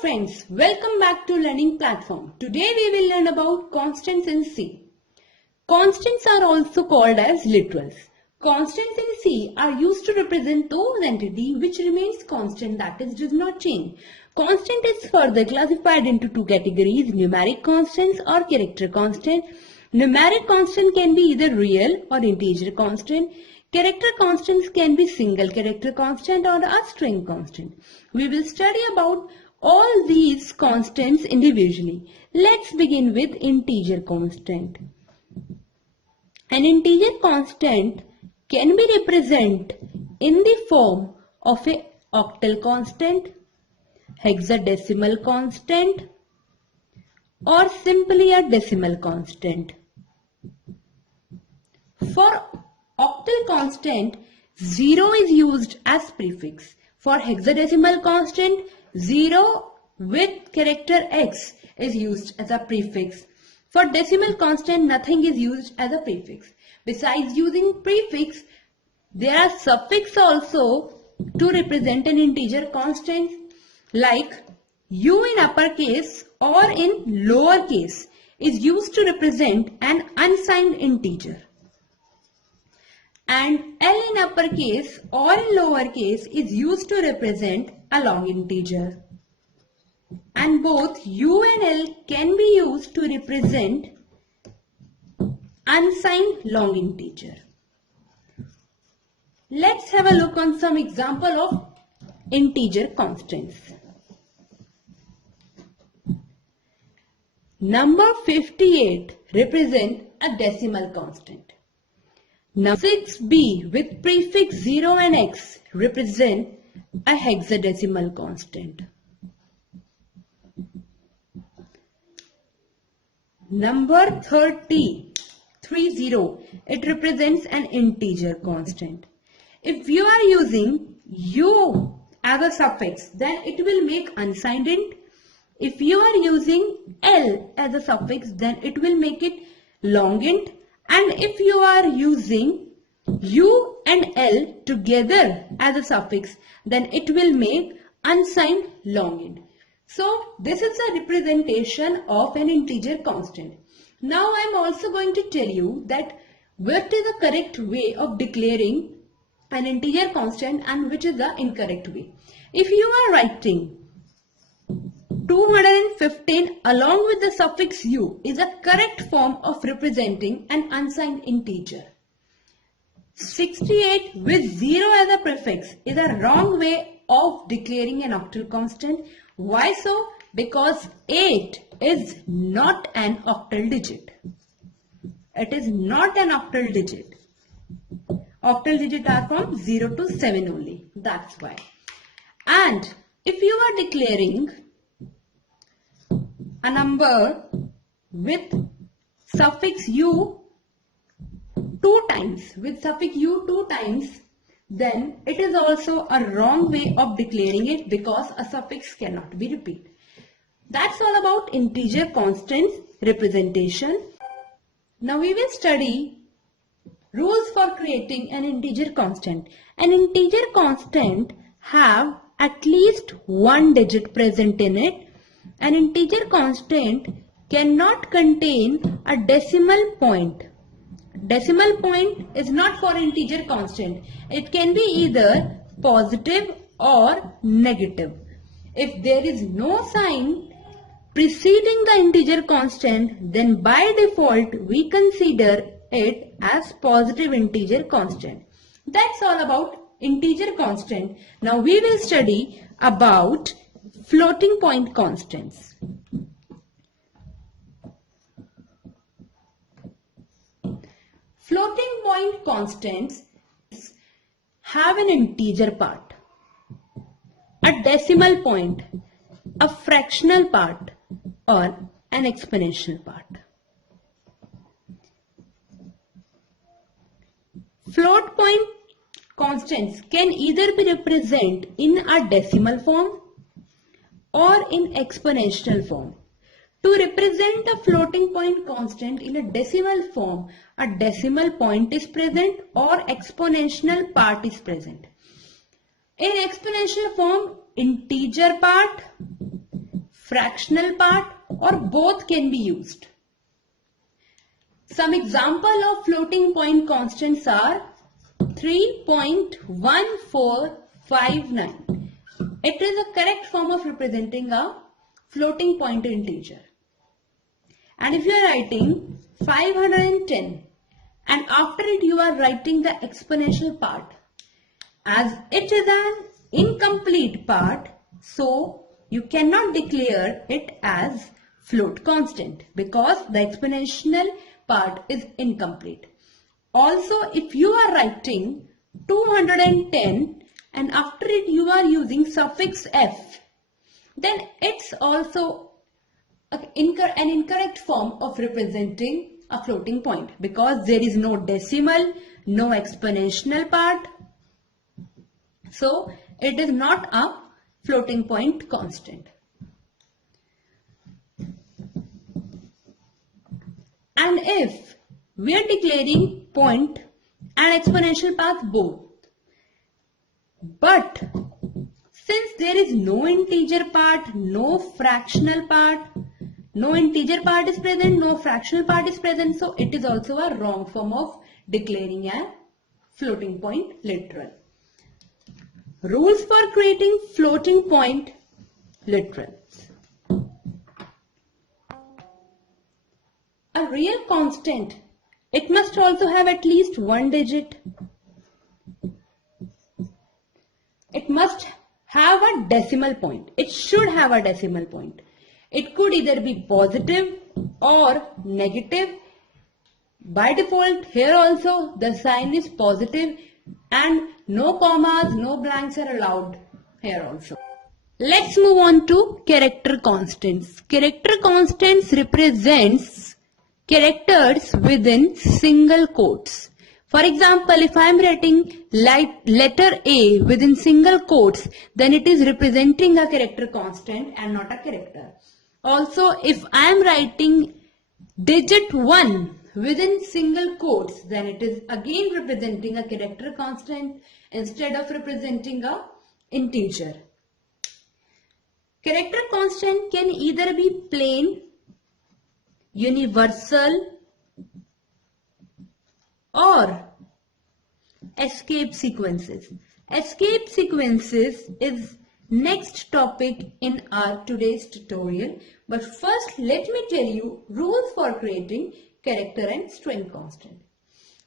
friends, welcome back to Learning Platform. Today we will learn about constants in C. Constants are also called as literals. Constants in C are used to represent those entities which remains constant, that is does not change. Constant is further classified into two categories, numeric constants or character constant. Numeric constant can be either real or integer constant. Character constants can be single character constant or a string constant. We will study about all these constants individually. Let's begin with integer constant. An integer constant can be represented in the form of a octal constant, hexadecimal constant, or simply a decimal constant. For octal constant, 0 is used as prefix. For hexadecimal constant, 0 with character x is used as a prefix. For decimal constant, nothing is used as a prefix. Besides using prefix, there are suffix also to represent an integer constant, like u in uppercase or in lowercase is used to represent an unsigned integer, and L in uppercase or in lowercase is used to represent a long integer. And both U and L can be used to represent unsigned long integer. Let's have a look on some example of integer constants. Number 58 represent a decimal constant. Number 6b with prefix 0 and x represent a hexadecimal constant. Number 30, it represents an integer constant. If you are using u as a suffix, then it will make unsigned int. If you are using L as a suffix, then it will make it long int. And if you are using U and L together as a suffix, then it will make unsigned long int. So this is a representation of an integer constant. Now I am also going to tell you that what is the correct way of declaring an integer constant and which is the incorrect way. If you are writing 215 along with the suffix u is a correct form of representing an unsigned integer. 68 with 0 as a prefix is a wrong way of declaring an octal constant. Why so? Because 8 is not an octal digit. It is not an octal digit. Octal digits are from 0 to 7 only. That's why. And if you are declaring a number with suffix u two times, then it is also a wrong way of declaring it because a suffix cannot be repeated. That's all about integer constants representation. Now we will study rules for creating an integer constant. An integer constant have at least one digit present in it. An integer constant cannot contain a decimal point. Decimal point is not for integer constant. It can be either positive or negative. If there is no sign preceding the integer constant, then by default we consider it as positive integer constant. That's all about integer constant. Now we will study about floating point constants. Floating point constants have an integer part, a decimal point, a fractional part, or an exponential part. Float point constants can either be represented in a decimal form or in exponential form. To represent a floating point constant in a decimal form, a decimal point is present or exponential part is present. In exponential form, integer part fractional part, or both can be used. Some example of floating point constants are 3.1459. It is a correct form of representing a floating point integer. And if you are writing 510 and after it you are writing the exponential part, as it is an incomplete part, so you cannot declare it as float constant because the exponential part is incomplete. Also, if you are writing 210 and after it you are using suffix f, then it's also an incorrect form of representing a floating point because there is no decimal, no exponential part. So it is not a floating point constant. And if we are declaring point and exponential path both, but since there is no integer part, no fractional part, no integer part is present, no fractional part is present, so it is also a wrong form of declaring a floating point literal. Rules for creating floating point literals. A real constant, it must also have at least one digit. It must have a decimal point. It should have a decimal point. It could either be positive or negative. By default, here also the sign is positive and no commas, no blanks are allowed here also. Let's move on to character constants. Character constants represents characters within single quotes. For example, if I am writing letter A within single quotes, then it is representing a character constant and not a character. Also, if I am writing digit 1 within single quotes, then it is again representing a character constant instead of representing a integer. Character constant can either be plain, universal, or escape sequences. Escape sequences is next topic in our today's tutorial. But first let me tell you rules for creating character and string constant.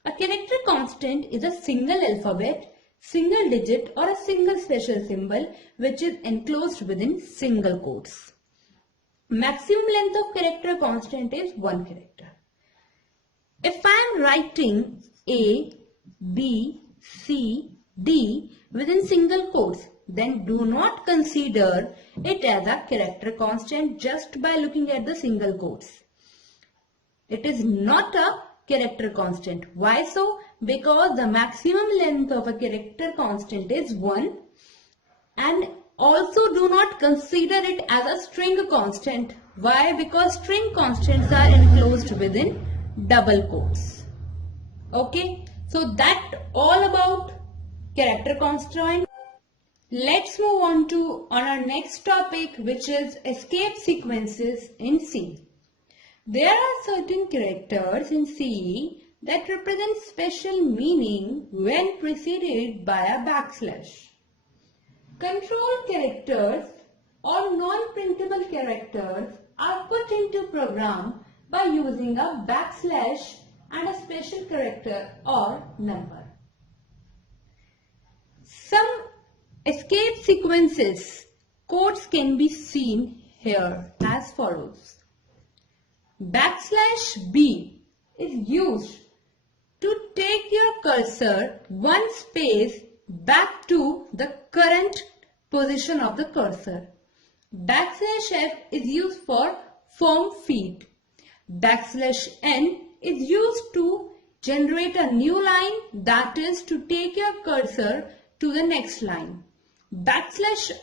A character constant is a single alphabet, single digit or a single special symbol which is enclosed within single quotes. Maximum length of character constant is 1 character. If I am writing A, B, C, D within single quotes, then do not consider it as a character constant just by looking at the single quotes. It is not a character constant. Why so? Because the maximum length of a character constant is 1, and also do not consider it as a string constant. Why? Because string constants are enclosed within double quotes. Okay, so that all about character constant. Let's move on our next topic, which is escape sequences in C. There are certain characters in C that represent special meaning when preceded by a backslash. Control characters or non-printable characters are put into program by using a backslash and a special character or number. Some escape sequences codes can be seen here as follows. \B is used to take your cursor one space back to the current position of the cursor. \F is used for form feet. \N is used to generate a new line, that is to take your cursor to the next line.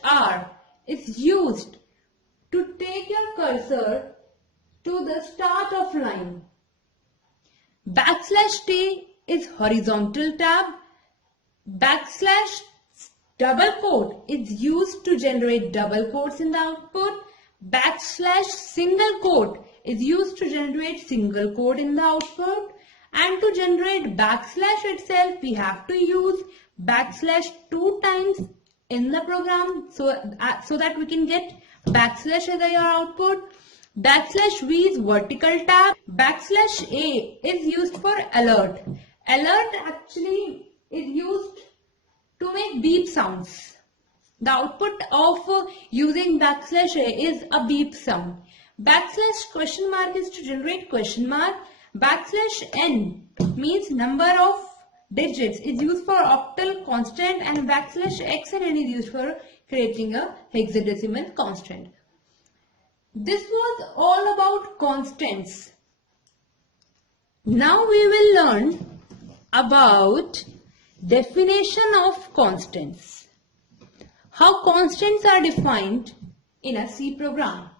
\R is used to take your cursor to the start of line. \T is horizontal tab. \double quote is used to generate double quotes in the output. Single quote is used to generate single quote in the output, and to generate backslash itself we have to use backslash 2 times in the program so that we can get backslash as your output. Backslash V is vertical tab. Backslash A is used for alert. Alert actually is used to make beep sounds. The output of using backslash A is a beep sound. Backslash question mark is to generate question mark. Backslash N means number of digits is used for octal constant, and backslash X and N is used for creating a hexadecimal constant. This was all about constants. Now we will learn about definition of constants. How constants are defined in a C program.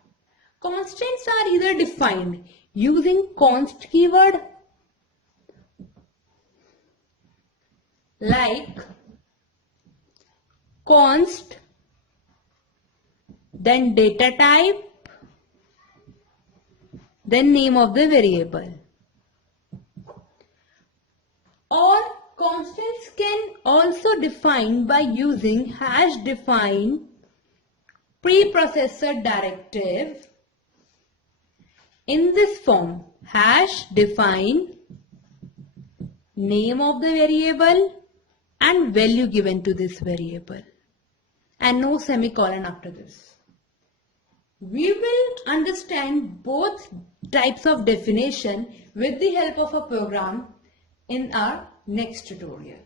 Constants are either defined using const keyword like const, then data type, then name of the variable. Or constants can also define by using hash define preprocessor directive in this form: hash define name of the variable and value given to this variable, and no semicolon after this. We will understand both types of definition with the help of a program in our next tutorial.